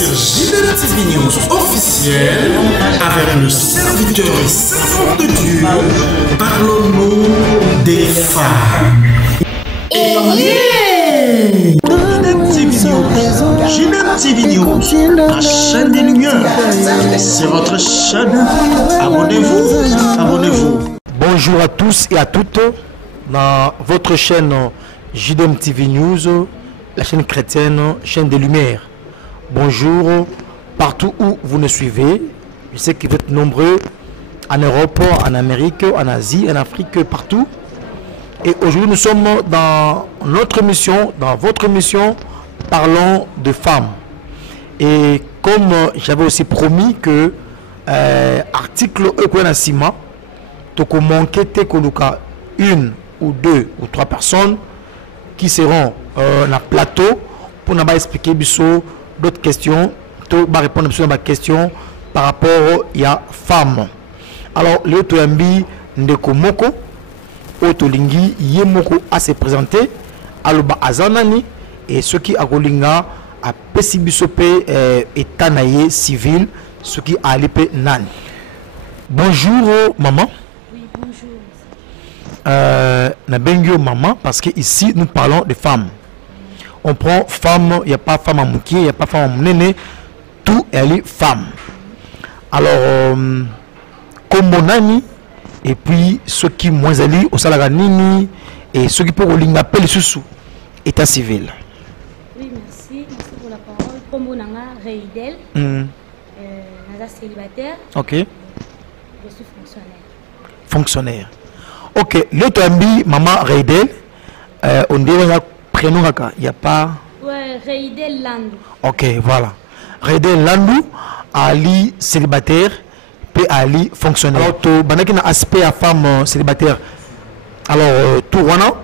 sur JDM TV News officiel avec le serviteur et servant de Dieu. Parlons-nous des femmes. JDM TV News, la chaîne des lumières. C'est votre chaîne. Abonnez-vous, abonnez-vous. Bonjour à tous et à toutes dans votre chaîne JDM TV News, la chaîne chrétienne, chaîne des lumières. Bonjour partout où vous nous suivez. Je sais que vous êtes nombreux en Europe, en Amérique, en Asie, en Afrique, partout. Et aujourd'hui nous sommes dans notre mission, dans votre mission, parlons de femmes. Et comme j'avais aussi promis que article Ekonasima, toko manqué tekoluka une ou deux ou trois personnes qui seront dans le plateau pour nous expliquer d'autres questions, pour répondre à ma question par rapport à femmes. Alors, le Toyambi Ndeko Moko, Otolingi Yemoko a se présenté, Aloba Azanani, et ceux qui a Rolinga a Pessibisope et Tanaye civil, ceux qui a Alipé Nan. Bonjour maman. Oui, bonjour. Nabengyo maman, parce que ici nous parlons de femmes. On prend femme, il n'y a pas femme à moukier, il n'y a pas femme à mounéné, tout elle est femme. Alors, comme mon ami, et puis ceux qui moins allés au Salaganini, et ceux qui pour l'ingapel sous état civil. Oui, merci pour la parole. Comme on a Reidel, célibataire. Ok. Je suis fonctionnaire. Fonctionnaire. Ok, l'autre ami, maman Reidel, on dirait un prénom, il n'y a pas. Ouais, Reidel Landou. Ok, voilà. Reidel Landou, Ali célibataire, puis Ali fonctionnaire. Alors, tu as un aspect à femme célibataire. Alors, tout voilà.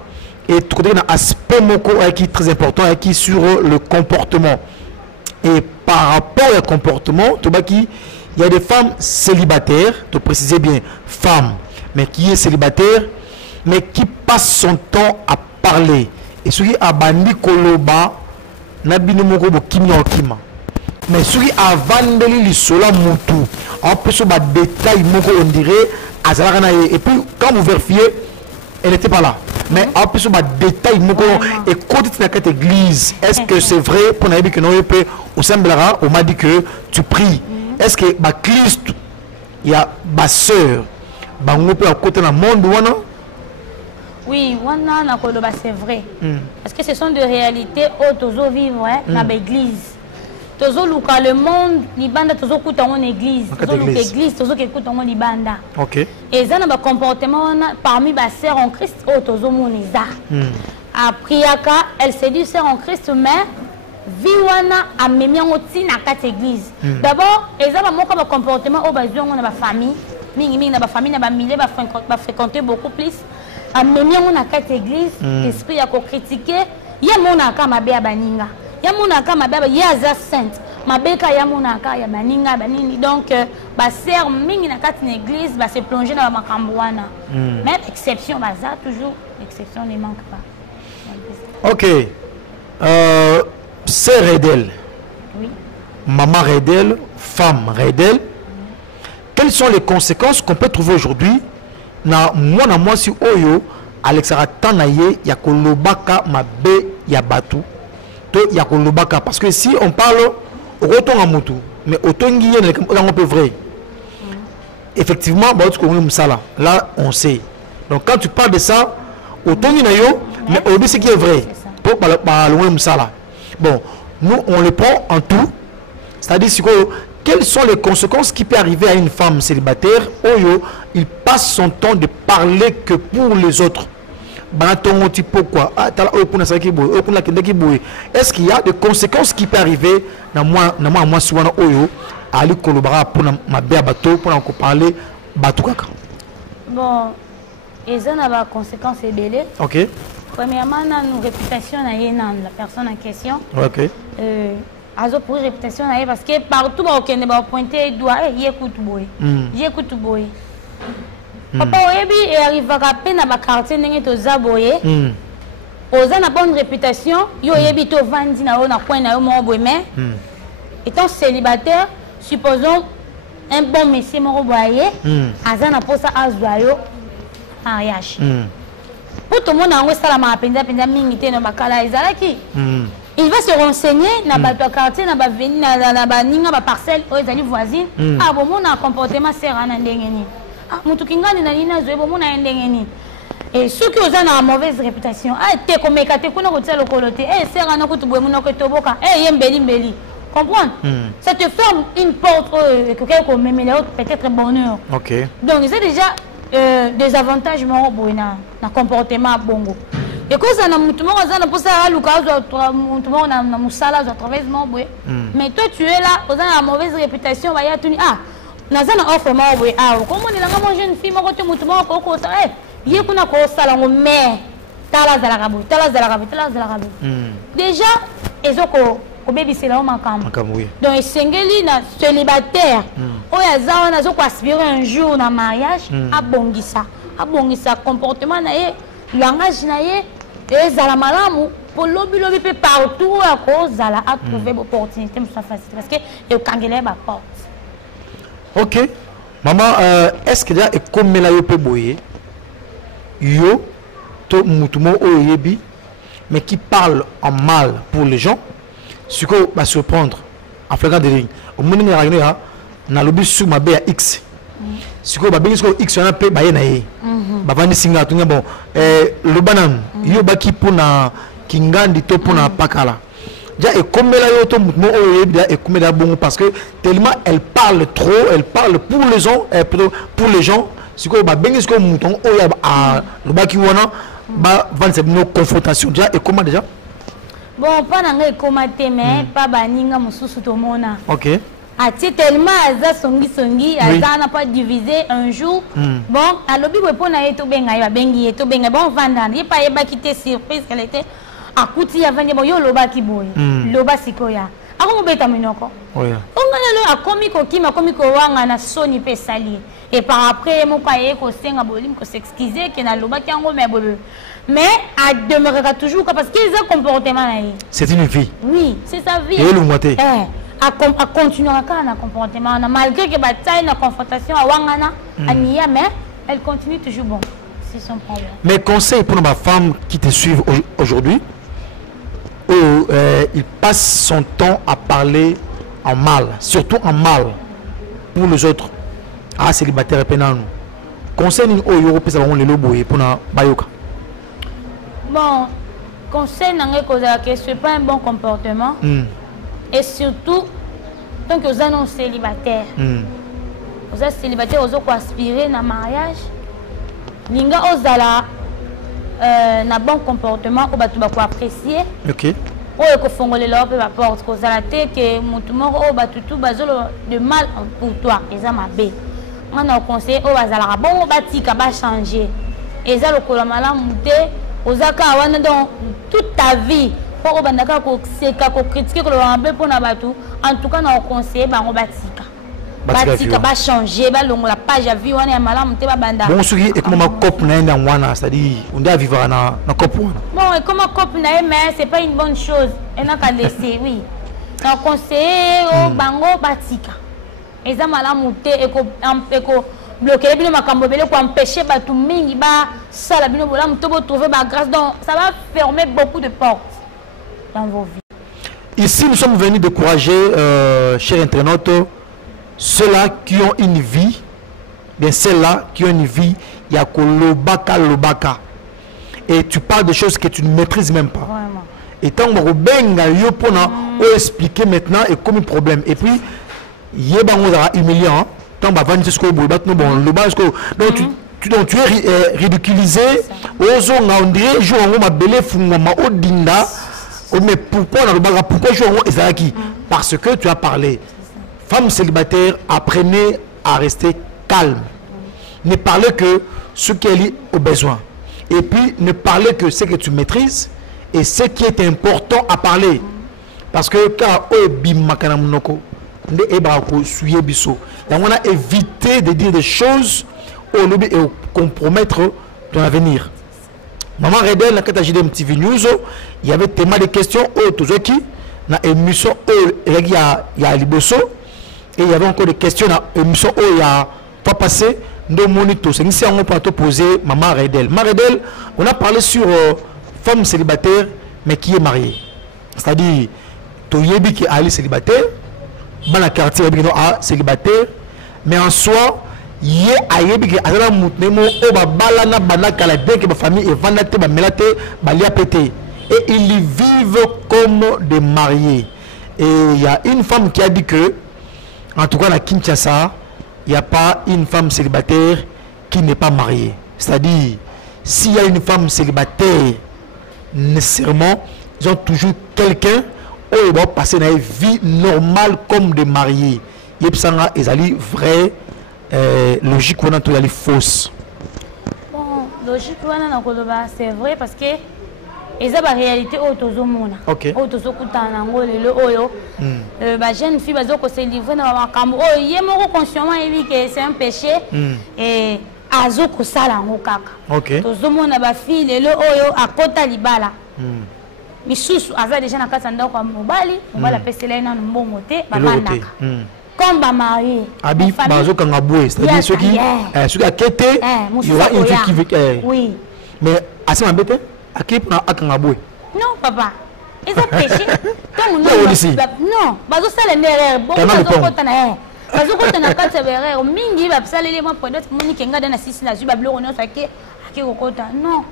Et tu as un aspect qui est très important, qui est sur le comportement. Et par rapport au comportement, tu vois qu'il y a des femmes célibataires, tu précises bien, femmes, mais qui est célibataire, mais qui passe son temps à parler. Et celui qui a bandi koloba, nabino moko bo kimia okima. Mais celui qui a vandeli li sola mutu, en plus sur des détails moko on dirait, azalakana et puis quand vous vérifiez, elle n'était pas là. Mais en plus sur des détails moko et quand tu es dans cette église, est-ce que c'est vrai pour nabi que nous peut au semblara, on m'a dit que tu pries. Est-ce que ba Christ, il y a ba sœur, ba on peut à côté dans le monde wana? Oui, c'est vrai. Parce que ce sont des réalités où tozo vivre dans l'église. Tozo luka le monde, libanda tozo kuta en église. Tozo luka église, tozo kuta en libanda. OK. Et ça na ba comportement parmi ba sœurs en Christ où tozo moniza. Après elle se dit sœur en Christ mais viwana a memi ngoti na kat église. D'abord, et ça ba moko ba comportement au ba zongo na ba famille, mingi na ba famille na ba milieu ba fréquenter beaucoup plus. Amener mon akate église, esprit à critiquer, ya mon aka mabe ya baninga. Ya mon aka mabe ya za sainte. Mabeka ya mon aka ya baninga banini. Donc ba sœur mingi na kate église va se plonger dans makambo wana. Même exception baza toujours l'exception ne manque pas. OK. Sœur Reidel. Oui. Maman Reidel, femme Reidel. Quelles sont les conséquences qu'on peut trouver aujourd'hui? Na moi si oyo Alexara Tanaye ya kolobaka mabe ya batu to ya kolobaka parce que si on parle au retour à mutu mais otongi yene on peut vrai effectivement ba tu connais musala là on sait donc quand tu parles de ça otongi na yo mais on dit ce qui est vrai pour pas loin musala bon nous on le prend en tout c'est-à-dire quelles sont les conséquences qui peuvent arriver à une femme célibataire où il passe son temps de parler que pour les autres? Est-ce qu'il y a des conséquences qui peuvent arriver dans moi pour parler bon, et ça n'a pas de conséquences ébélées. OK. Premièrement, notre réputation la personne en question. OK. Azo pour réputation parce que partout au Kenya va pointer doigt écoute boy papa oyebi et arrive à peine à quartier ndenge to zaboye oza na bonne réputation yo yebi to vandi na yo na coin na yo mo boy mais étant célibataire, supposons un bon monsieur moko boye azana posa azwayo mariage pour tout le monde en sala ma penza mingi te no bakala ezalaki il va se renseigner na bato quartier na ba veni na ba ninga ba parcelle o ezali voisine ah bon mon comportement sera na ndengeni ah mutu kingani na nina zo bon mon na ndengeni et ceux qui ont une mauvaise réputation ah te komeka te kuna ko tselo kolote eh sera na kutu boye mon ko toboka eh yembeli comprendre ça te ferme une porte que même les autres peut-être bonheur ok donc c'est déjà des avantages mon boina na comportement bongo et quand ça na mutu mo za na posa aluka zo mutu mo na musala zo travail mo boye mais toi tu es là aux une mauvaise réputation va ya tuni ah na za na offre mo boye ah comment ni la mo jeune fille mo ko mutu mo ko ça eh ye kuna ko sala ngo mais tala za la rabu déjà ezoko au bébé c'est là au makam donc sengeli na célibataire o ya za na zo ko aspirer un jour na mariage abongisa comportement na ye langage na ye ezala malamu pour lobi pe partout à cause zala a trouver opportunité ça facile parce que e kangele ba porte. OK maman est-ce que déjà e comme la yo pe boyer yo to mutumo o yebi mais qui parle en mal pour les gens ce que va surprendre en flagrant délit au moment où on a na lobby sur ma ba x ce que ba bengi ko x on a pe ba ye na ye ba vandi singa tunga bon le banam yo ba ki pona kingandi to pona pakala ja et comme la yo to mo o ye et comme la bon parce que tellement elle parle trop elle parle pour les gens pour les gens ce que ba bengi ko mouton o ya le ba ki wona ba vandi nos confrontations déjà et comment déjà bon pas nanga ekomate mais pas baninga mususu to mona OK ati tellement aza songi aza na pas diviser un jour bon alobi ko pona eto benga ya bengi eto benga bon vanda ye pa yeba kite surprise qu'elle était akuti ya vandi bon yo loba ki boy loba sikoya ako mobeta minoko oya ongana lo akomi ko kima komi ko wanga na soni pe sali et par après mon paye ko senga bolim ko s'excuser que na loba ki ngo mais elle demeurera toujours parce qu'ils ont un comportement. C'est une vie. Oui, c'est sa vie. Et le moitié. Elle continuera à un comportement. Malgré que bataille, une confrontation à Wangana, à Nia, mais elle continue toujours bon. C'est son problème. Mais conseil pour ma femme qui te suivent aujourd'hui, il passe son temps à parler en mal, surtout en mal pour les autres. Ah, célibataire et pénal. Conseil au Europe, ça va on les loboyer pour na bayoka. Bon, conseil que ce n'est pas un bon comportement. Et surtout, tant que vous êtes célibataire, vous êtes célibataire, vous avez aspiré à un mariage, vous avez un bon comportement, vous avez apprécier. OK. Vous avez fait la porte, vous avez que de mal pour toi. C'est ma bé. On a conseillé, vous avez bon, vous avez changer. Et ça, vous avez ozaka wana donc toute ta vie pour bandaka ko seka ko critiquer ko lambe pour na batu en tout cas na conseiller bango batika ba changer ba longo la page à vie wana ya malamu te ba banda bon soki et comment ma cop na enda wana c'est-à-dire on doit vivre na cop wana bon et comment cop na mais c'est pas une bonne chose et na ka laisser oui na conseiller o bango batika eza malamu te et ko bloquer bino makambo bele ko empêcher batu mingi ba sala bino bola mutobo trouver ba grâce donc ça va fermer beaucoup de portes dans vos vies. Ici nous sommes venus décourager chers internautes ceux-là qui ont une vie bien celles-là qui ont une vie ya ko lobaka et tu parles de choses que tu ne maîtrises même pas. Vraiment. Et tant que benga yo pona expliquer maintenant et comme un problème et puis yeba ngora humiliant tant bah vanité ce que bon le bas donc tu es ridiculisé ozo on dirait jour on m'a belé fungoma odinda mais pourquoi on a pourquoi jour on ezaki parce que tu as parlé femme célibataire apprenez à rester calme ne parlez que ce qui est lié au besoin et puis ne parlez que ce que tu maîtrises et ce qui est important à parler parce que quand bimakana munoko on a évité de dire des choses au lobby et compromettre ton avenir. Maman Redel, la JDM TV News, il y avait tellement de questions au Tozoki. na émission il y a Liboso et il y avait encore des questions dans émission il y a pas passé nos monitos c'est ici on peut te poser maman Redel. Redel, on a parlé sur femme célibataire mais qui est mariée. C'est-à-dire Toyebi qui est célibataire, dans la quartier célibataire, mais en soi il y a Ayebi qui a moutnemo au babalana banaka la dès que ma famille est vandate ba melate ba lia pété. Et ils vivent comme des mariés. Et il y a une femme qui a dit que, en tout cas à Kinshasa, il n'y a pas une femme célibataire qui n'est pas mariée. C'est-à-dire, s'il y a une femme célibataire, nécessairement, ils ont toujours quelqu'un qui va passer dans une vie normale comme des mariés. Il y a des vraies logique ou des fausses. Bon, logique, c'est vrai parce que et ça, la réalité, ok. Jeune fille, se livrer dans la caméra. Il y a consciemment que c'est un péché. Et azoko sala ngokaka. Ok. Tozomona ba fille lelo oyo akota libala. Misusu aza déjà na kasa ndako mobali, mobala pesela na mbongo te ba mandaka. Comme ba marié. Abi bazoka ngaboué, c'est-à-dire ceux qui a quitté, il y aura une fille qui veut. Oui. Mais assez embêté. Non, papa. Et ça péché. Non, bazo sala erreur. Bon, bazo kota na bazo kota na kata erreur. Mingi ba sala les mois peut-être moni kenga dans 6 na ju ba blo on saki aki kokota. Non.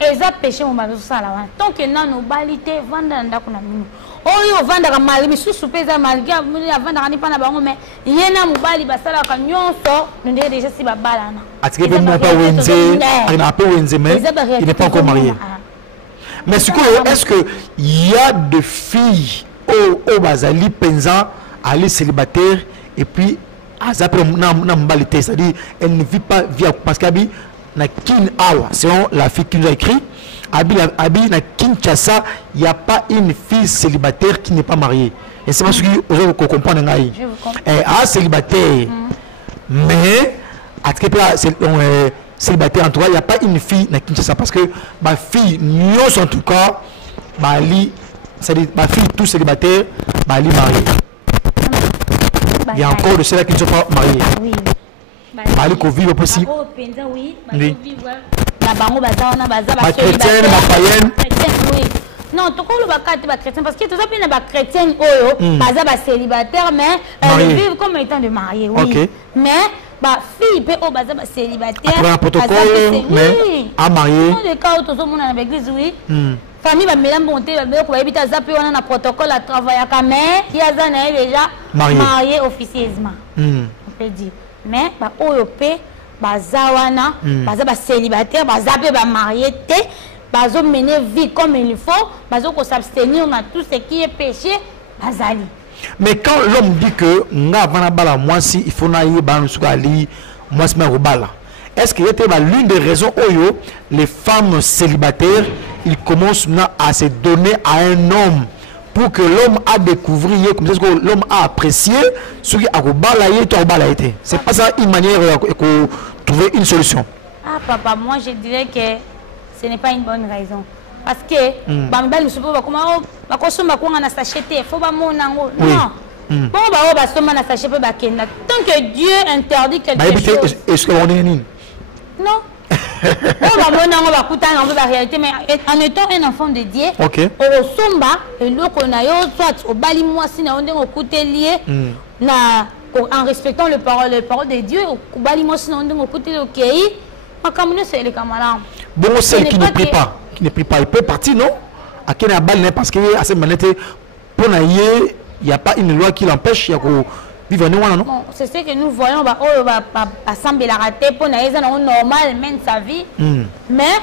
Et ça péché mon bazo sala wa. Tant que nano balité vanda ndako na minu. Oyo vanda ka mali misusu peza malga muni vanda ni pana bango mais yena mobali basala ka nyonso ndé déjà si ba balana. Atike pe mo pas wenze, il a pas wenze mais il n'est pas encore marié. Mais est-ce que il y a des filles au bazali penza aller célibataire et puis azapre na mbalité, c'est-à-dire elle ne vit pas via parce qu'abi na kin awa, selon la fille qui nous a écrit Abi na Kinshasa, il n'y a pas une fille célibataire qui n'est pas mariée. Et c'est parce que vous comprenez. Elle est célibataire. Mais, à ce célibataire, en tout cas, il n'y a pas une fille na Kinshasa. Parce que ma fille, nous en tout cas, c'est-à-dire ma fille tout célibataire, elle est mariée. Il y a encore de ceux qui ne sont pas mariés. Oui. Elle est vivre possible. Oui. La bango bazana bazaba chrétienne ba païenne oui non to ko lo ba kati ba chrétien parce que tout ça bien ba chrétienne oyo bazaba célibataire mais elles vivent comme étant de mariés oui okay. Mais ba fille pe o bazaba célibataire après un protocole mais à marier dans le cas où tout le monde dans l'église oui famille ba mélange monter ba ko habiter zapi on a un protocole à travailler quand même qui a déjà marié officieusement on peut dire mais ba oyo pe bazawana bazaba célibataire bazabe ba marié té bazo mener vie comme il faut bazo ko s'abstenir dans tout ce qui est péché bazali. Mais quand l'homme dit que nga vana bala moi si il faut naïe ba nsugali moi si bala, est-ce qu'il était l'une des raisons oyo les femmes célibataires ils commencent à se donner à un homme pour que l'homme a découvert comme ça que l'homme a apprécié ce qui a balayer toi balayer. C'est pas ça une manière de trouver une solution. Ah papa, moi je dirais que ce n'est pas une bonne raison. Parce que bambal nous pas comment ba kosoma ko na sachet faut ba monango. Non. Bon ba ba soma na sachet ba kenda. Tant que Dieu interdit quelque chose. Est-ce que on est ni? Non. On va monango ba kutana en réalité mais en étant un enfant de Dieu, OK. Au somba et loko na yo soit au bali moi si na onde okutelier na en respectant les paroles de Dieu, au bali moi si na onde okutelier OK. Makamune c'est le camarade. Bon, celle qui ne prie pas, il peut partir, non? À quel balle parce que à cette manière pour naïe, il n'y a pas une loi qui l'empêche, il y a vivre non. Bon, c'est ce que nous voyons assemble la rater pour naïe ça normal mène sa vie. Mais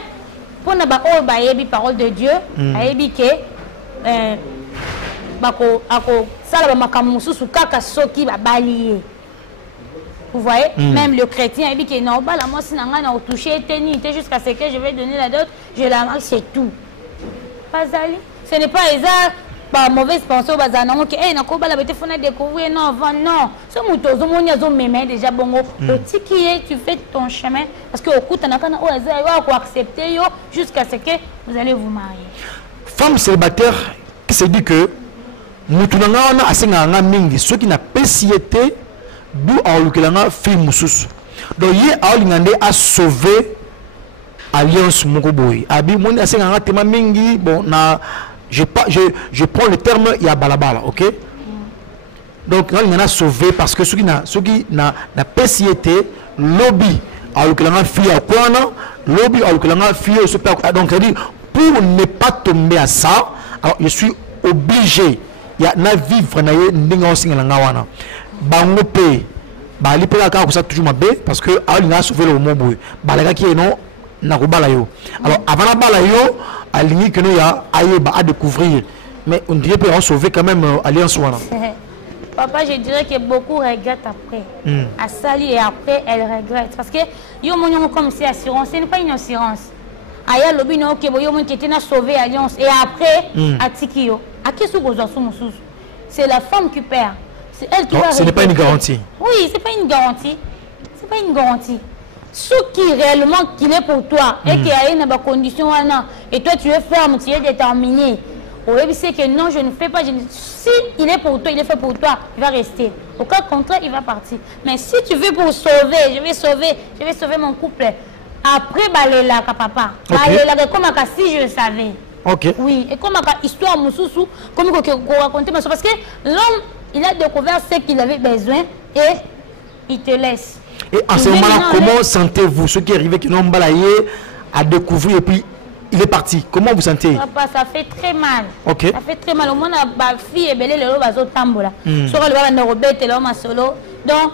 pour na ba o ba yebi parole de Dieu, ayebi que bako ako sala ba makamusu su kaka soki ba balier. Vous voyez, même le chrétien, il dit que non, la moi, si on a touché, jusqu'à ce que je vais donner la dot, je la marque, c'est tout. Pas ali. Ce n'est pas par mauvaise pensée, non, que, eh, n'a pas la bête, faut découvrir, non, non. Ce mouton, on a déjà bon, petit qui est, tu fais ton chemin, parce que au coup, tu as accepter jusqu'à ce que vous allez vous marier. Femme célibataire qui se dit que mutunanga wana asenga nga mingi ceux qui n'a pas siété du aolukelanga fille mususu donc ye aolingande a sauver alliance moko boy abi moni asenga nga tema mingi bon na je prends le terme ya balabala OK donc on a sauvé parce que ceux qui n'a pas siété lobby aolukelanga fille à kwana lobby aolukelanga fille au super donc c'est dit pour ne pas tomber à ça alors je suis obligé ya na vivre na ye ndinga osinga nga wana bango pe ba lipela ka ko ça toujours mabe parce que alinga sauver le moment ba la ki non na ko bala yo alors avant la bala yo alingi que nous ya ayeba à découvrir mais on dirait peut sauver quand même alliance wana. Papa, je dirais que beaucoup regrettent après. À Sali et après, elle regrette. Parce que yo mon comme c'est assurance, ce n'est pas une assurance. Aya lobi no ke boyo mon qui était na sauver alliance et après à Tikio. À qui sous c'est la femme qui perd. C'est elle qui va. Ce n'est pas une garantie. Oui, c'est pas une garantie. C'est pas une garantie. Ce qui réellement qu'il est pour toi et qui a une condition et toi tu es ferme, tu es déterminé. Oui, c'est que non, je ne fais pas. Si il est pour toi, il est fait pour toi, il va rester. Au cas contraire, il va partir. Mais si tu veux pour sauver, je vais sauver mon couple. Après, balela papa. Balela comme si je le savais. Ok. Oui, et comme histoire Moussoussou, comme qu'on racontait, parce que l'homme, il a découvert ce qu'il avait besoin et il te laisse. Et en ce moment-là, comment sentez-vous ceux qui arrivaient, qui n'ont pas balayé, à découvrir et puis il est parti. Comment vous sentez? Papa, ça fait très mal. Ok. Ça fait très mal. Au moins, ma fille est belle, elle va tambola. Sur le bas, Robert, elle est solo. Donc,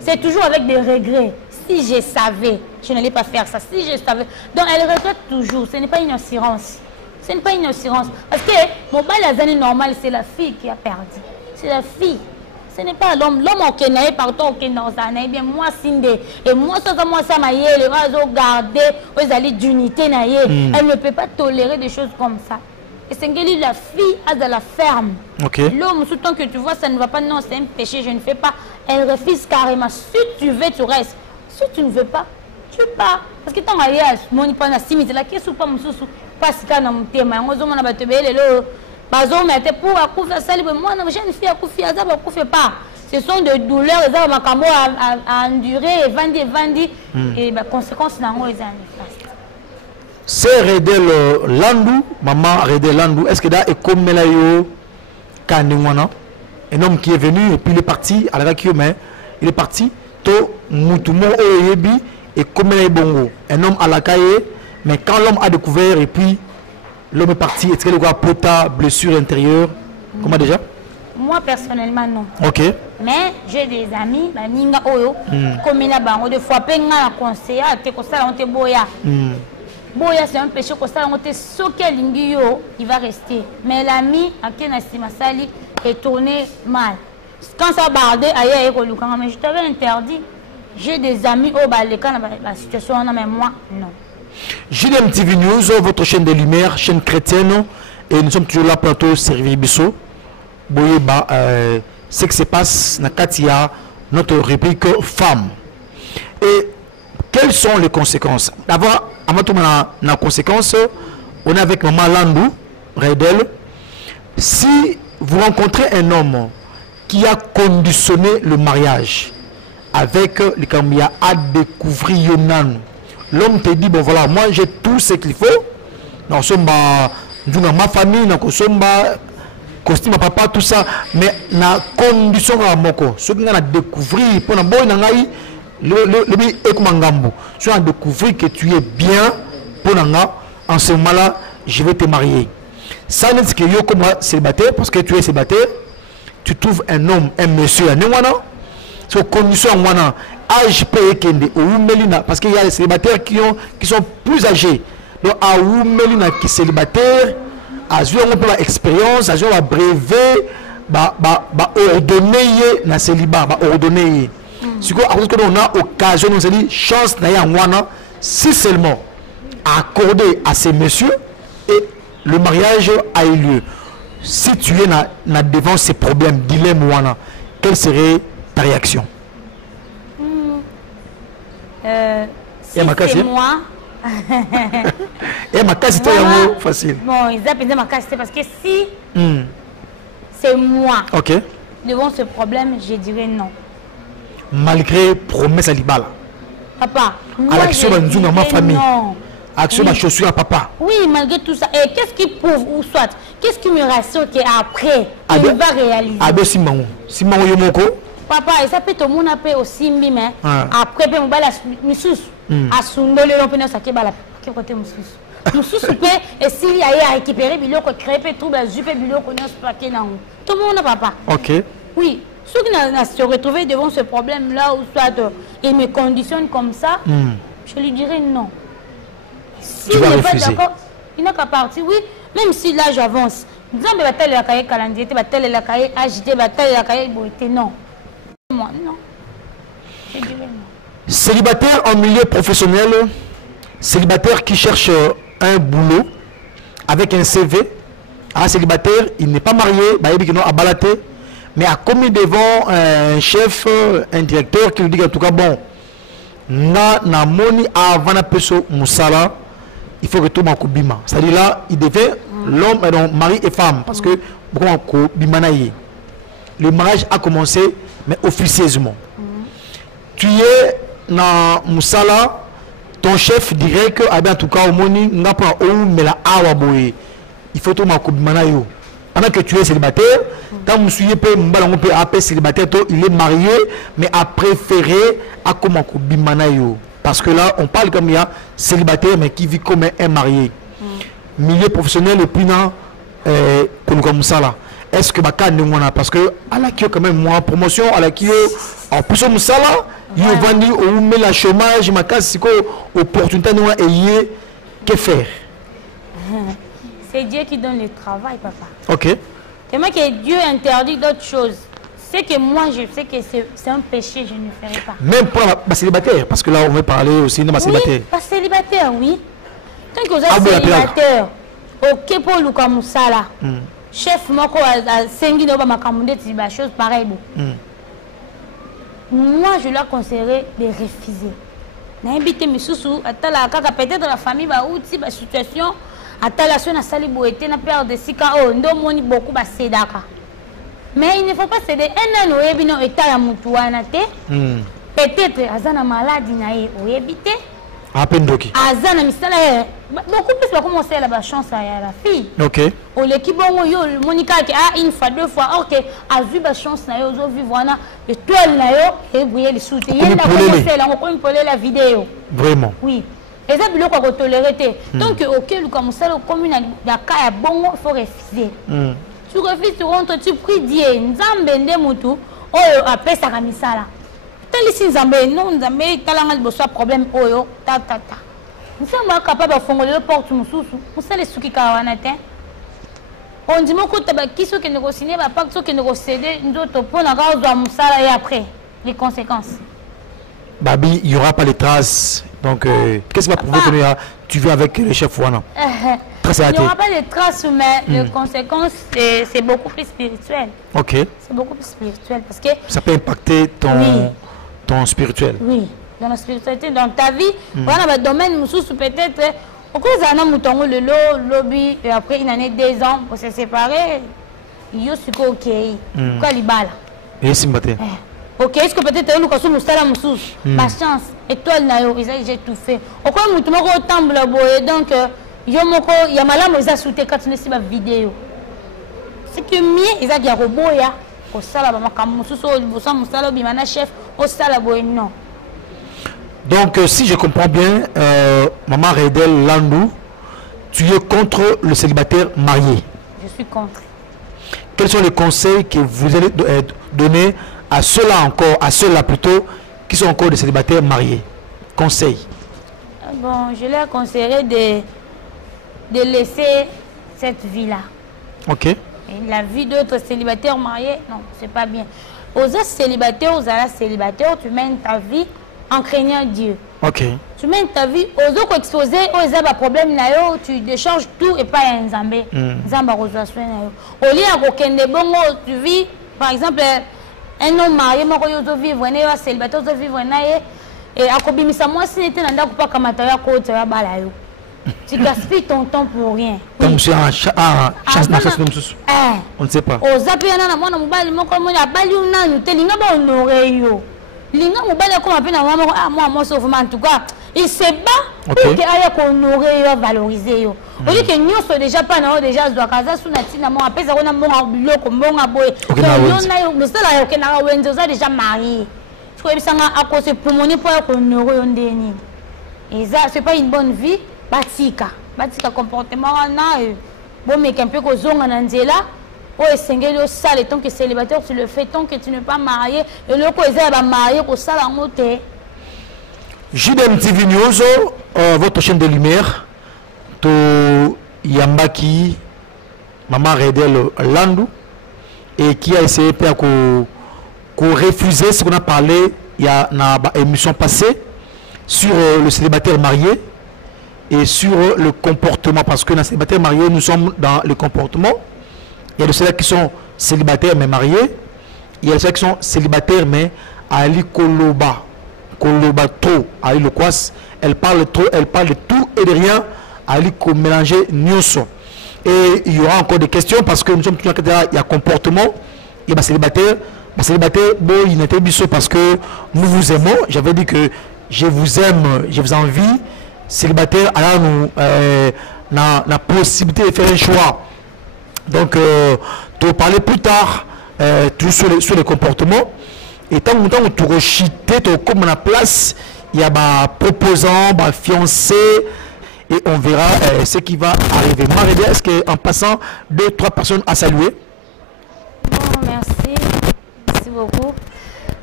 c'est toujours avec des regrets. Si je savais, je n'allais pas faire ça. Si je savais. Donc, elle regrette toujours. Ce n'est pas une assurance. Ce n'est pas une assurance. Parce que mon bal à années normal, c'est la fille qui a perdu. C'est la fille. Ce n'est pas l'homme. L'homme qui est partout, qui est dans sa nez, bien moi, Sindé. Et moi, ça m'a yé, les rasos gardés, aux alliés d'unité, elle ne peut pas tolérer des choses comme ça. Et c'est que la fille a de la ferme. Okay. L'homme, surtout que tu vois, ça ne va pas, non, c'est un péché, je ne fais pas. Elle refuse carrément. Si tu veux, tu restes. Si tu ne veux pas, tu pars. Parce que ton mariage, mon pas na simite, la question pas mon sous, parce qu'il y a un thème, on a battu le bazo mais pour accoucher ça moi je ne fais accoucher ça pas accoucher pas ce sont des douleurs ça ma camo à endurer et vendre et bah conséquences dans les années c'est Redel Landou maman Redel Landou est-ce que là est comme Melayo Kaningwana un homme qui est venu et puis il est parti à la mais il est parti to mutumo oyebi et comme Melayo Bongo un homme à la caille mais quand l'homme a découvert et puis l'homme est parti, est-ce qu'il y a pota, blessure intérieure? Comment déjà? Moi personnellement non. Ok. Mais j'ai des amis, ninga oyo, comme il a bango de fois penga la conseiller, te kosala on te boya. Boya c'est un péché kosala on te soke lingio, il va rester. Mais l'ami à qui n'a estima sali est tourné mal. Quand ça bardé ailleurs et mais je t'avais interdit. J'ai des amis au baleka la situation mais moi non. JDM TV News, votre chaîne de lumière, chaîne chrétienne, et nous sommes toujours là pour tout servir Bissot. Boyeba, ce qui se passe dans Katia, notre rubrique femme. Et quelles sont les conséquences? D'abord, avant tout, la conséquence, on est avec maman Landou, Redel. Si vous rencontrez un homme qui a conditionné le mariage avec le Kambia à découvrir Yonan, l'homme te dit bon voilà moi j'ai tout ce qu'il faut dans ma famille dans costume à papa tout ça mais na condition à moko ce qu'on a découvrir pour na boy na ngai le bi ekumangambo soit à découvrir que tu es bien pour nanga en ce moment là je vais te marier ça n'est que yo comme célibataire parce que tu es célibataire tu trouves un homme un monsieur un wana sur condition wana âge payé parce qu'il y a des célibataires qui sont plus âgés. Donc, à Oumelina qui est célibataire, à une expérience, à un brevet, ordonné dans célibat, ordonné. Ce qu'on a occasion, on se dit, chance d'ailleurs, si seulement accordé à ces messieurs et le mariage a eu lieu. Si tu es devant ces problèmes, dilemme, quelle serait ta réaction? Si c'est moi. Et ma casse c'était facile. Bon, ils appellent ma casse parce que si c'est moi. Ok. Devant ce problème, je dirais non. Malgré promesse à Libala. Papa, moi l'action je dans ma dirais famille. non. Action ma chaussure à papa. Oui, malgré tout ça. Et qu'est-ce qui prouve, ou soit, qu'est-ce qui me rassure qu'après, il va réaliser? Abe Simon. Simon Yomoko. Papa, et ça peut tout le monde appeler aussi, mais après, je vais Moussous. À Sundole, on peut nous bala. Quel côté Moussous? Moussous peut, et s'il y a récupéré, il y a crêpé, tout, il y a billet, qu'on a paquet dans tout le monde, papa. Ok. Oui. Ceux qui se retrouvent devant ce problème-là, ou soit il me conditionne comme ça, je lui dirais non. S'il n'est pas d'accord, il n'a qu'à partir. Oui, même si là j'avance. Disons, bataille la cahier calendrier, bataille la cahier agité, bataille la cahier boité, non. Moi, non. Je dirais non. Célibataire en milieu professionnel, célibataire qui cherche un boulot avec un CV. Un célibataire, il n'est pas marié, il n'est pas balaté. Mais à commis devant un chef, un directeur qui lui dit en tout cas, bon, na moni avant la personne Moussala, il faut que tout le monde bima. C'est-à-dire là, il devait l'homme, donc mari et femme, parce que le mariage a commencé, mais officieusement. Tu es dans Moussala, ton chef dirait que, en tout cas, au moni, n'a pas mais la awaboye. Il faut tout le monde bima. Pendant que tu es célibataire, quand vous suivez un célibataire, il est marié, mais a préféré à comment bimanayo. Parce que là, on parle comme il y a célibataire, mais qui vit comme un marié. Milieu professionnel et puis non, pour nous comme ça là. Est-ce que parce que à la qui quand même moi promotion à la qui en plus comme ça là, il vendu ou met la chômage, ma casse c'est quoi opportunité nous ayé que faire. C'est Dieu qui donne le travail, papa. Ok. Tellement que Dieu interdit d'autres choses. C'est que moi, je sais que c'est un péché, je ne ferai pas. Même pour la célibataire, parce que là, on veut parler aussi de ma célibataire. Oui, pas célibataire, oui. Tant que vous êtes célibataire, ok pour Luka Moussala, chef, moi, à Sengi, on va des choses pareilles. Moi, je leur conseillerais de refuser. N'invitez mes sous-sous, peut-être la famille, la situation. Attention à Saliboété, na peur de Sika, oh, ndomoni beaucoup ba sedaka. Mais il ne faut pas céder. Un an, on est à la moutouanate. Peut-être, Azana maladie, on est habité. À peine doki. Azana misala, beaucoup plus va commencer à la chance à la fille. Ok. Au l'équipe, on Monica qui a une fois, deux fois, ok, a vu la chance, na yo, vivre na, et toi, na yo, et bouiller les sous. Il y a la vidéo. Vraiment. Oui. Et ça, il faut tolérer. Donc, ok, comme ça, le commune a bon, il faut refuser. Tu refuses, tu rentres, tu pries Dieu. Nzambe mutu, oh, après ça, ça. Tel ici, Nzambe, non, Nzambe, tel un besoin problème, oh, ta. Nous sommes capables de faire le porte, nous sommes les sous qui kawanate. On dit que qui sont qui négocient, pas ceux qui négocient, nous autres, pour la cause de Moussala et après, les conséquences. Babi, il n'y aura pas les traces. Donc, qu'est-ce qui va prouver que tu vis avec le chef Wana? Il n'y aura pas de traces, mais les conséquences, c'est beaucoup plus spirituel. Ok. C'est beaucoup plus spirituel parce que... Ça peut impacter ton spirituel. Oui, dans la spiritualité, dans ta vie. Voilà, dans le domaine, peut-être, au cours d'un an, le lobby, et après une année, 2 ans, pour se séparer, il y a ce qu'on ok. Quoi, il bala. Et c'est matin. Ok, est-ce que peut-être nous sommes ma chance, étoile nayo, j'ai tout fait. Au quoi nous tomons au temple donc il y a malade mais ça sauté quand tu ne sais pas vidéo. C'est que mieux ils a des robots ya au sala ba comme mususu au bossa musala bi mana chef au sala boy non. Donc si je comprends bien maman Redel Landou, tu es contre le célibataire marié. Je suis contre. Quels sont les conseils que vous allez donner à ceux-là encore, à ceux-là plutôt, qui sont encore des célibataires mariés? Conseil. Bon, je leur conseillerais de laisser cette vie-là. Ok. Et la vie d'autres célibataires mariés, non, c'est pas bien. Aux autres célibataires, tu mènes ta vie en craignant Dieu. Ok. Tu mènes ta vie aux autres exposés, aux autres problèmes, tu déchanges tout et pas un Zambé. Zamba rosation. Au lieu de bon, tu vis, par exemple, un homme marié, je vivre, un célibataire, je vivre, et à Kobimisa, moi, si n'était pas comme un côté, Tu gaspilles ton temps pour rien. Donc c'est un chance de on ne sait pas. Aux appels, moi, mobile, mon comme on a balu, on a tenu un bon oreille. Linga mobile, comme appelle moi, sauf en tout cas, il se bat pour qu'il aille qu'on aurait valorisé. On dit que nous sommes déjà pas déjà doit casa sous natina mon appelle ça on a mon bloc comme bon aboy. On a le seul à que na wenzo ça déjà marié. Tu vois ça à cause pour mon pour qu'on aurait on déni. Et ça c'est pas une bonne vie. Batika comportement na bon mais un peu que zonga na nzela. Oh essengeli au sale tant que célibataire tu le fais tant que tu n'es pas marié et le ko eza ba marié ko sala ngote. JDM TV News, votre chaîne de lumière, to Yambaki, Maman Redel Landou, et qui a essayé de refuser ce qu'on a parlé il y a une émission passée sur le célibataire marié et sur le comportement, parce que dans le célibataire marié, nous sommes dans le comportement. Il y a de ceux qui sont célibataires mais mariés, il y a de ceux qui sont célibataires mais Ali Koloba. Koloba trop, Ali le Kwas, elle parle trop, elle parle de tout et de rien, Ali ko mélanger Nyoso. Et il y aura encore des questions parce que nous sommes toujours il y a comportement, il y a célibataire, bon, il n'était pas parce que nous vous aimons, j'avais dit que je vous aime, je vous envie, célibataire, alors nous la possibilité de faire un choix. Donc, tu vas parler plus tard tout sur les comportements. Et tant que tu rechites, tu comme à la place, il y a des proposants, des fiancés, et on verra ce qui va arriver. Marie, est-ce qu'en passant, 2-3 personnes à saluer? Bon, merci. Merci beaucoup.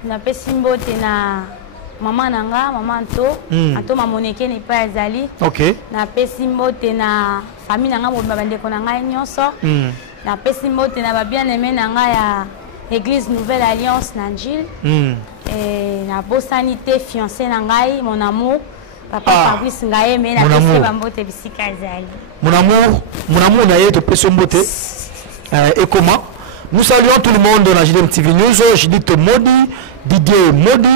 Na pesimbo tena maman nanga, maman Anto mamoneke n'est pas azali. OK. Na pesimbo tena famille nanga bo babandeko nanga nyonso. Na pesimbo tena ba bien aimé nanga ya Église Nouvelle Alliance Nanjil. Et na bosanité fiancé nangai mon amour papa Fabrice ngaye mais na pesi bambote bisika azali. Mon amour na yeto pesi mbote. Et comment? Nous saluons tout le monde dans la JDM TV News. Judith Modi, Didier Modi,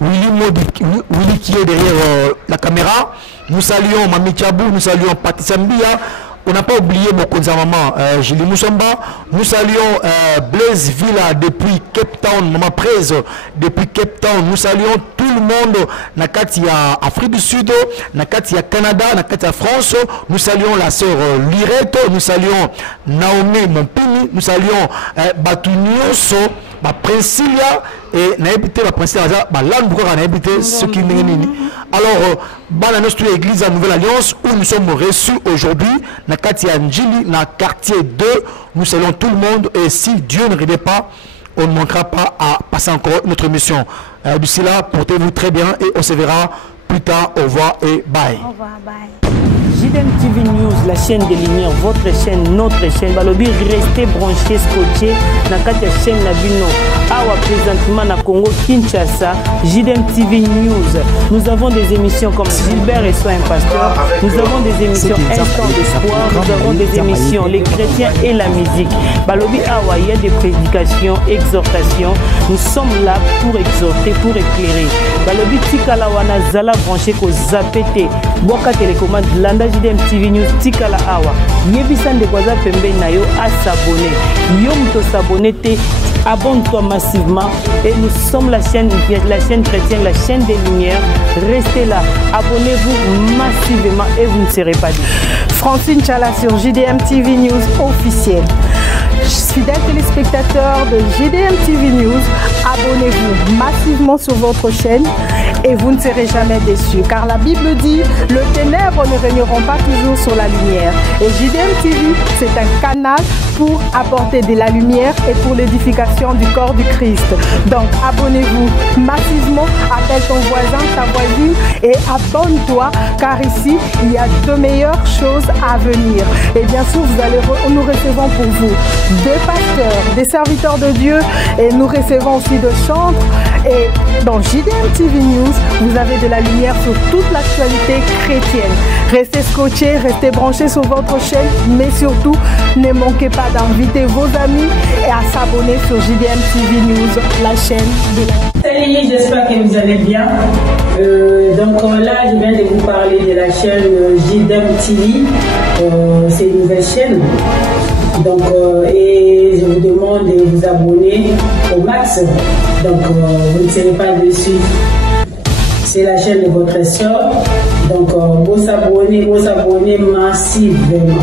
Willy qui est derrière la caméra. Nous saluons Mami Tchabou, nous saluons Patricia Mbia. On n'a pas oublié Mokonza Maman, Julie Moussamba. Nous saluons Blaise Villa depuis Cape Town, Maman Prez depuis Cape Town. Nous saluons tout le monde. Nakatia Afrique du Sud, Nakatia Canada, Nakatia France. Nous saluons la sœur Lirette. Nous saluons Naomi Mompini. Nous saluons Batunioso, Princilia et Naébité, Princilia, Landbrook, Naébité, ce qui n'est alors, dans notre église à Nouvelle Alliance où nous sommes reçus aujourd'hui, na Katia Njili, na quartier 2, nous saluons tout le monde et si Dieu ne regarde pas, on ne manquera pas à passer encore notre mission. D'ici là, portez-vous très bien et on se verra plus tard. Au revoir et bye. Au revoir, bye. JDM TV News, la chaîne des lumières, votre chaîne, notre chaîne. Balobi, restez branchés, scotchés. Na la chaîne Nabino. Awa présentement na Congo Kinshasa. JDM TV News. Nous avons des émissions comme Gilbert et Soin Pasteur. Nous avons des émissions Instant d'espoir. Nous avons des émissions Les chrétiens et la musique. Balobi Awa, il y a des prédications, exhortations. Nous sommes là pour exhorter, pour éclairer. Balobi Tikalawana Zala branché ko Zapete. Boka télécommande Landa JDM TV News Tikala Awa. Yebisan de Kwaza Pembe Nayo à s'abonner. Yom to s'abonner te. Abonne-toi massivement et nous sommes la chaîne chrétienne, la chaîne des lumières. Restez là, abonnez-vous massivement et vous ne serez pas dit. Francine Chala sur JDM TV News officiel. Fidèles téléspectateurs de JDM TV News, abonnez-vous massivement sur votre chaîne et vous ne serez jamais déçus. Car la Bible dit, le ténèbre ne régneront pas toujours sur la lumière. Et JDM TV, c'est un canal pour apporter de la lumière et pour l'édification du corps du Christ. Donc abonnez-vous massivement, appelle ton voisin, ta voisine et abonne-toi car ici, il y a de meilleures choses à venir. Et bien sûr, nous recevons pour vous des pasteurs, des serviteurs de Dieu et nous recevons aussi de chantres. Et dans JDM TV News, vous avez de la lumière sur toute l'actualité chrétienne. Restez scotchés, restez branchés sur votre chaîne, mais surtout, ne manquez pas d'inviter vos amis et à s'abonner sur JDM TV News, la chaîne de la... Salut, j'espère que vous allez bien. Donc là, je viens de vous parler de la chaîne JDM TV. C'est une nouvelle chaîne. Donc, et je vous demande de vous abonner au max. Donc, vous ne serez pas déçus. C'est la chaîne de votre soeur. Donc, vous abonnez massivement.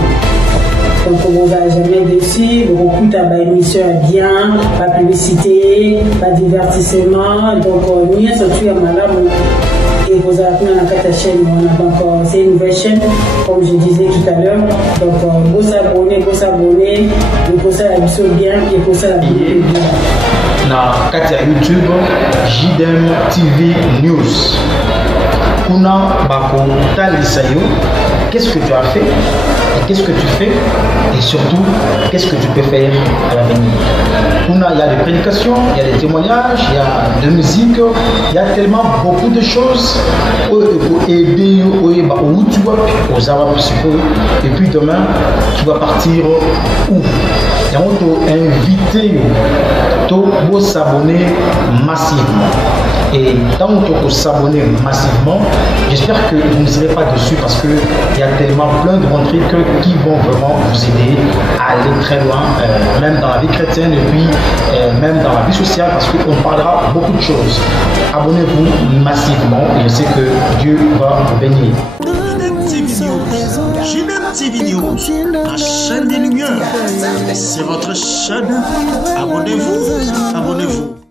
Donc, vous n'avez jamais déçu. Vous écoutez ma émission bien, la publicité, le divertissement. Donc, mieux surtout à madame. Et vous avez la chaîne. Donc, c'est une nouvelle chaîne, comme je disais tout à l'heure. Donc, vous abonnez, et pour ça, la mission bien, et pour ça, la vidéo bien. Na kati ya YouTube JDM TV News. Kuna bako talisa yo, qu'est-ce que tu as fait et qu'est-ce que tu fais et surtout qu'est-ce que tu peux faire à l'avenir. Kuna, il y a des prédications, il y a des témoignages, il y a de musique, il y a tellement beaucoup de choses pour aider et puis demain tu vas partir où? Et on t'a invité à s'abonner massivement. Et tant que vous s'abonnez massivement, j'espère que vous ne serez pas dessus parce qu'il y a tellement plein de bons trucs qui vont vraiment vous aider à aller très loin, même dans la vie chrétienne et puis même dans la vie sociale parce qu'on parlera beaucoup de choses. Abonnez-vous massivement et je sais que Dieu va vous bénir. JDM TV News, la chaîne des lumières. C'est votre chaîne. Abonnez-vous, abonnez-vous.